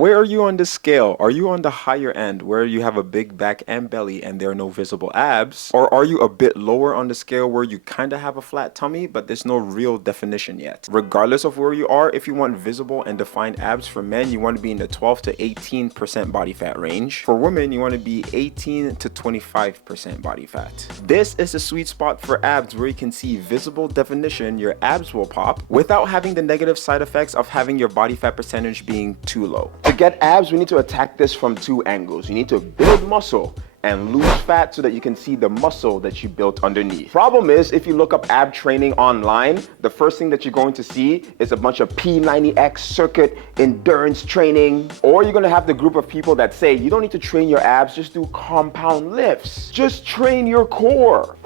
Where are you on the scale? Are you on the higher end where you have a big back and belly and there are no visible abs? Or are you a bit lower on the scale where you kind of have a flat tummy but there's no real definition yet? Regardless of where you are, if you want visible and defined abs for men, you want to be in the 12 to 18% body fat range. For women, you want to be 18 to 25% body fat. This is the sweet spot for abs where you can see visible definition, your abs will pop without having the negative side effects of having your body fat percentage being too low. To get abs, we need to attack this from two angles. You need to build muscle and lose fat so that you can see the muscle that you built underneath. Problem is, if you look up ab training online, the first thing that you're going to see is a bunch of P90X circuit endurance training, or you're gonna have the group of people that say, you don't need to train your abs, just do compound lifts. Just train your core.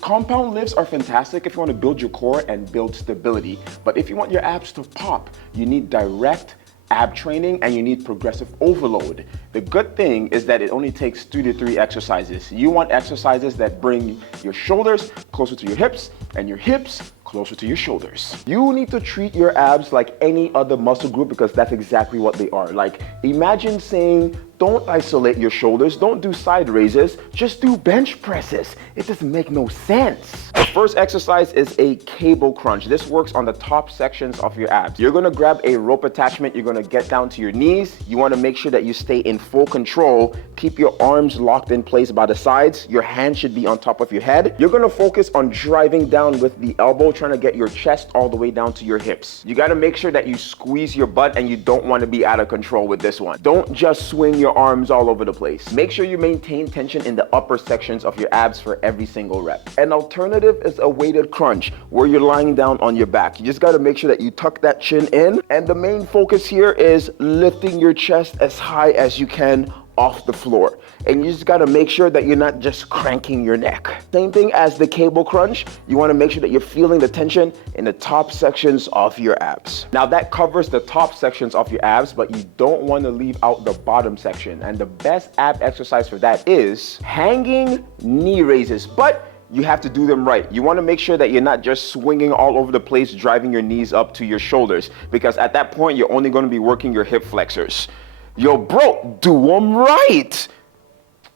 Compound lifts are fantastic if you wanna build your core and build stability, but if you want your abs to pop, you need direct ab training and you need progressive overload. The good thing is that it only takes 2 to 3 exercises. You want exercises that bring your shoulders closer to your hips and your hips closer to your shoulders. You need to treat your abs like any other muscle group because that's exactly what they are. Like, imagine saying, don't isolate your shoulders, don't do side raises, just do bench presses. It doesn't make no sense. The first exercise is a cable crunch. This works on the top sections of your abs. You're gonna grab a rope attachment, you're gonna get down to your knees. You wanna make sure that you stay in full control. Keep your arms locked in place by the sides. Your hand should be on top of your head. You're gonna focus on driving down with the elbow, trying to get your chest all the way down to your hips. You gotta make sure that you squeeze your butt and you don't wanna be out of control with this one. Don't just swing your arms all over the place. Make sure you maintain tension in the upper sections of your abs for every single rep. An alternative is a weighted crunch where you're lying down on your back. You just gotta make sure that you tuck that chin in, and the main focus here is lifting your chest as high as you can off the floor. And you just gotta make sure that you're not just cranking your neck. Same thing as the cable crunch. You wanna make sure that you're feeling the tension in the top sections of your abs. Now that covers the top sections of your abs, but you don't wanna leave out the bottom section. And the best ab exercise for that is hanging knee raises. But you have to do them right. You want to make sure that you're not just swinging all over the place, driving your knees up to your shoulders, because at that point, you're only going to be working your hip flexors. Yo, bro, do them right.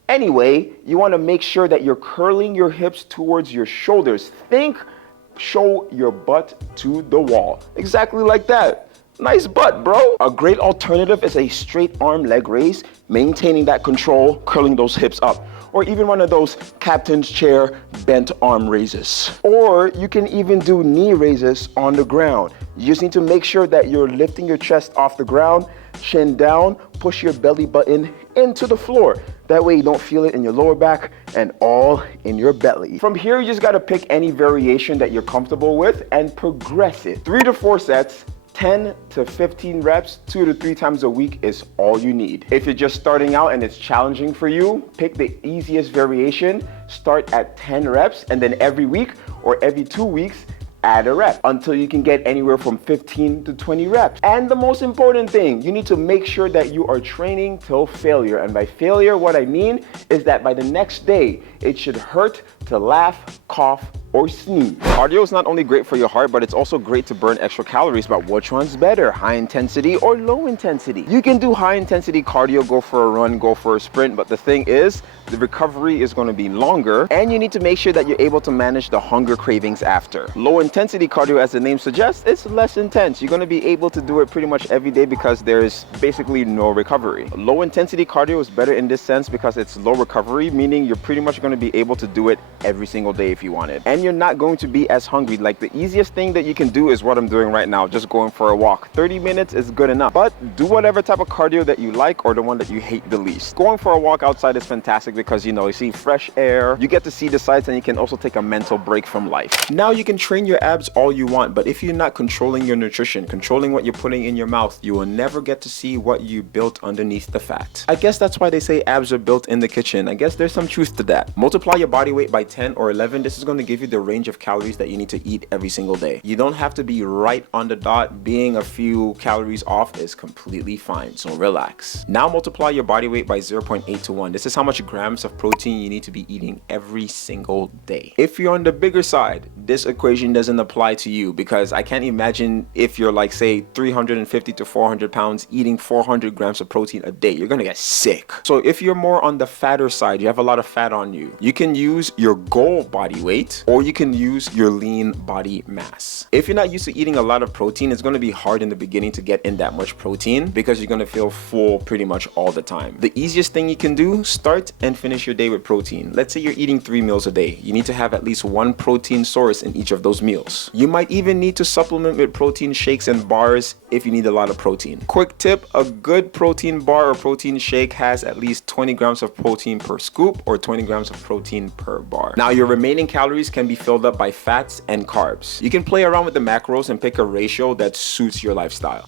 Anyway, you want to make sure that you're curling your hips towards your shoulders. Think, show your butt to the wall. Exactly like that. Nice butt, bro. A great alternative is a straight arm leg raise, maintaining that control, curling those hips up. Or even one of those captain's chair bent arm raises. Or you can even do knee raises on the ground. You just need to make sure that you're lifting your chest off the ground, chin down, push your belly button into the floor. That way you don't feel it in your lower back and all in your belly. From here, you just gotta pick any variation that you're comfortable with and progress it. 3 to 4 sets, 10 to 15 reps, 2 to 3 times a week is all you need. If you're just starting out and it's challenging for you, pick the easiest variation, start at 10 reps, and then every week or every 2 weeks, add a rep until you can get anywhere from 15 to 20 reps. And the most important thing, you need to make sure that you are training till failure. And by failure, what I mean is that by the next day, it should hurt to laugh, cough, or sneeze. Cardio is not only great for your heart, but it's also great to burn extra calories. But which one's better, high intensity or low intensity? You can do high intensity cardio, go for a run, go for a sprint, but the thing is, the recovery is going to be longer, and you need to make sure that you're able to manage the hunger cravings after. Low intensity cardio, as the name suggests, it's less intense. You're going to be able to do it pretty much every day because there's basically no recovery. Low intensity cardio is better in this sense because it's low recovery, meaning you're pretty much going to be able to do it every single day if you want it. And you're not going to be as hungry. Like, the easiest thing that you can do is what I'm doing right now, just going for a walk. 30 minutes is good enough, but do whatever type of cardio that you like or the one that you hate the least. Going for a walk outside is fantastic because, you see fresh air, you get to see the sights, and you can also take a mental break from life. Now you can train your abs all you want, but if you're not controlling your nutrition, controlling what you're putting in your mouth, you will never get to see what you built underneath the fat. I guess that's why they say abs are built in the kitchen. I guess there's some truth to that. Multiply your body weight by by 10 or 11, this is going to give you the range of calories that you need to eat every single day. You don't have to be right on the dot. Being a few calories off is completely fine, so relax. Now multiply your body weight by 0.8 to 1. This is how much grams of protein you need to be eating every single day. If you're on the bigger side, this equation doesn't apply to you, because I can't imagine if you're like, say, 350 to 400 pounds eating 400 grams of protein a day. You're gonna get sick. So if you're more on the fatter side, you have a lot of fat on you, you can use your goal body weight, or you can use your lean body mass. If you're not used to eating a lot of protein, it's gonna be hard in the beginning to get in that much protein, because you're gonna feel full pretty much all the time. The easiest thing you can do, start and finish your day with protein. Let's say you're eating 3 meals a day. You need to have at least one protein source in each of those meals. You might even need to supplement with protein shakes and bars if you need a lot of protein. Quick tip, a good protein bar or protein shake has at least 20 grams of protein per scoop or 20 grams of protein per bar. Now your remaining calories can be filled up by fats and carbs. You can play around with the macros and pick a ratio that suits your lifestyle.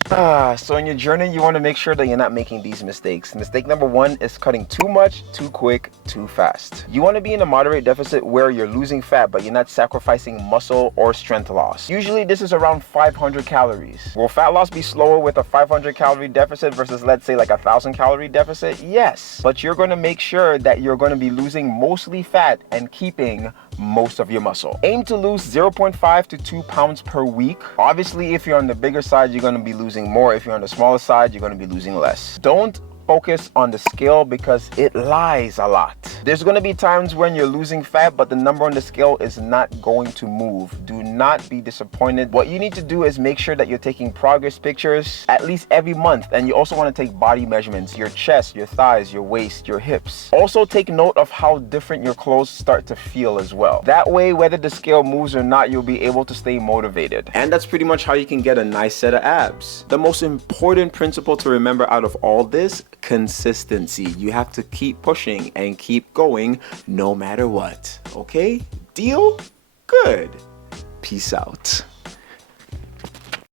So in your journey, you want to make sure that you're not making these mistakes. Mistake number 1 is cutting too much, too quick, too fast. You want to be in a moderate deficit where you're losing fat, but you're not sacrificing muscle or strength loss. Usually this is around 500 calories. Will fat loss be slower with a 500 calorie deficit versus, let's say, like a 1,000 calorie deficit? Yes, but you're going to make sure that you're going to be losing mostly fat and keeping most of your muscle. Aim to lose 0.5 to 2 pounds per week. Obviously, if you're on the bigger side, you're going to be losing more. If you're on the smaller side, you're going to be losing less. Don't focus on the scale because it lies a lot. There's going to be times when you're losing fat, but the number on the scale is not going to move. Do not be disappointed. What you need to do is make sure that you're taking progress pictures at least every month. And you also want to take body measurements, your chest, your thighs, your waist, your hips. Also take note of how different your clothes start to feel as well. That way, whether the scale moves or not, you'll be able to stay motivated. And that's pretty much how you can get a nice set of abs. The most important principle to remember out of all this: consistency. You have to keep pushing and keep going no matter what. Okay? Deal? Good. Peace out.